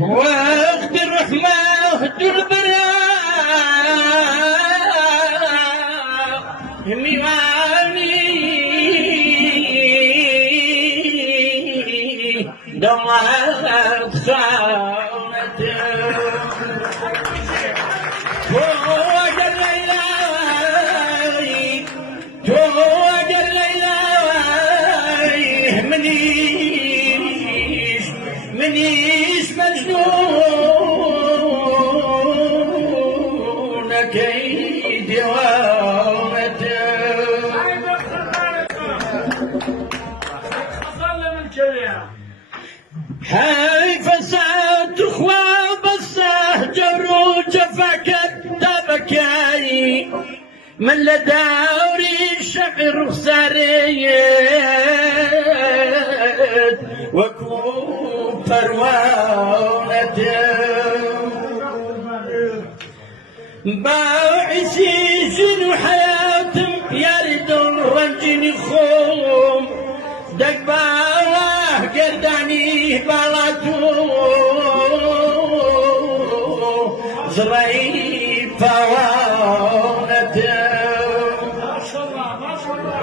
وقت الرحمة وقت البراء ميواني دمعت خاوته توج الليلاوي توج الليلاوي منيش مجنون كيد وامته هاي فساد اخوة بصه جرو جفاك تبكاي من لدوري الشعر خساريت وكون فروانته باعثي زين حياتم يرد الرجل خوم دق باه قرداني بلاتو زرعي فوانته ما شاء الله ما شاء الله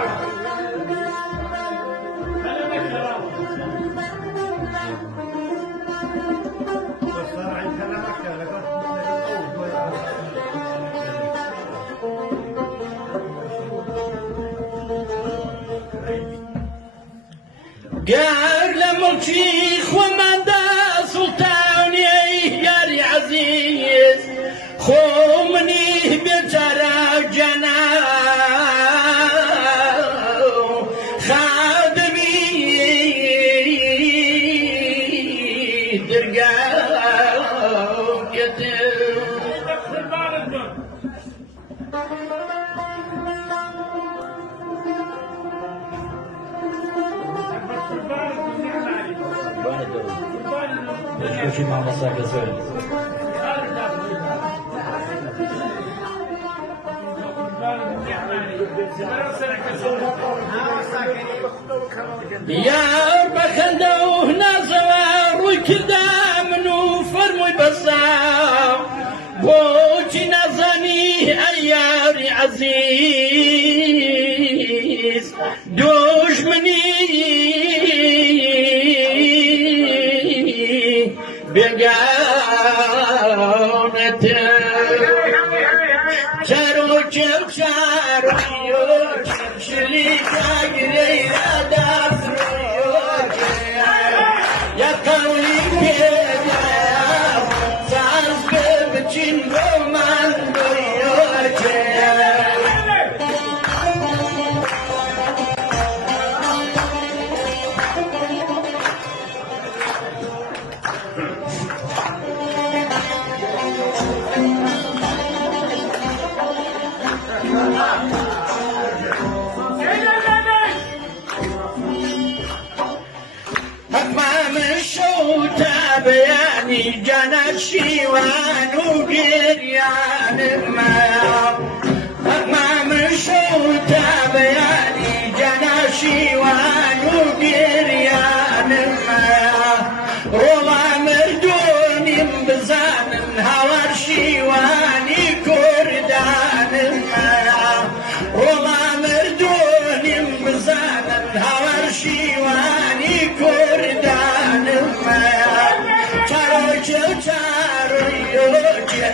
قال لملكي ومدى سلطاني يا عزيز خومني بترى جناو خادمي درقاو كتب شو مع مصاك الزول يا رب خندوه نازوار وكذا منو فرمي بصار بوجي نازني اياري عزيز دوش مني بقاونته شارو شارو شليكا قريرا دافرو يا قولي كذا تعرف ببجين رومان بيوتي بياني جنى الشيوان وقريان الماء أمام الشوطة بياني جنى الشيوان وقريان الماء روما مردوني بزان هوار شيواني كردان الماء روما مردوني بزان هوار شيواني كردان الماء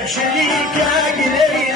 شريكا قليل